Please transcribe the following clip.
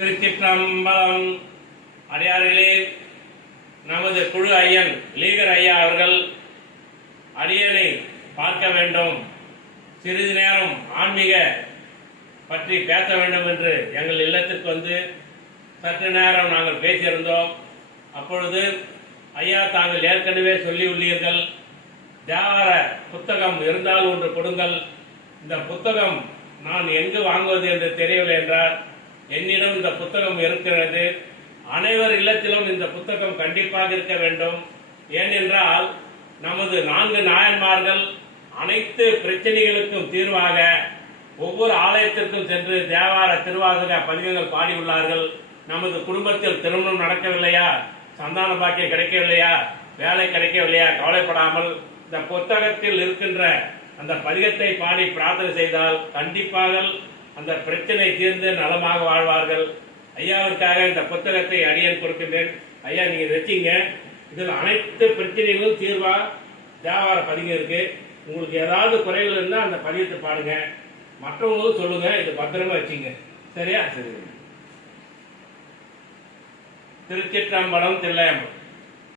திருச்சிற்றம்பலம். அடியார்களே, நமது குழு ஐயன் லீகர் ஐயா அவர்கள் அடியனை பார்க்க வேண்டும், சிறிது நேரம் ஆன்மீக பற்றி பேச வேண்டும் என்று எங்கள் இல்லத்திற்கு வந்து சற்று நேரம் நாங்கள் பேசியிருந்தோம். அப்பொழுது ஐயா, தாங்கள் ஏற்கனவே சொல்லி உள்ளீர்கள், தேவார புத்தகம் இருந்தால் ஒன்று கொடுங்கள், இந்த புத்தகம் நான் எங்கு வாங்குவது என்று தெரியவில்லை என்றார். என்னிடம் இந்த புத்தகம் இருக்கிறது, அனைவர் இல்லத்திலும் இந்த புத்தகம் கண்டிப்பாக இருக்க வேண்டும். ஏனென்றால் நமது 4 நாயன்மார்கள் அனைத்து பிரச்சனைகளுக்கும் தீர்வாக ஒவ்வொரு ஆலயத்திற்கும் சென்று தேவார திருவாசக பதிகங்கள் பாடியுள்ளார்கள். நமது குடும்பத்தில் திருமணம் நடக்கவில்லையா, சந்தான பாக்கியம் கிடைக்கவில்லையா, வேலை கிடைக்கவில்லையா, கவலைப்படாமல் இந்த புத்தகத்தில் இருக்கின்ற அந்த பதிகத்தை பாடி பிரார்த்தனை செய்தால் கண்டிப்பாக அந்த பிரச்சனை தீர்ந்து நலமாக வாழ்வார்கள். ஐயாவிற்காக இந்த புத்தகத்தை அடியேன் கொடுக்கின்றேன். ஐயா, நீங்க வச்சிங்க, இதில் அனைத்து பிரச்சனைகளும் தீர்வா தேவார பதிகம் இருக்கு. உங்களுக்கு ஏதாவது குறைகள் இருந்தால் அந்த பதியத்தை பாடுங்க, மற்றவங்களும் சொல்லுங்க, இது பத்திரமா வச்சுங்க. சரியா? சரி. திருச்சிற்றம்பலம், தில்லையம்பலம்.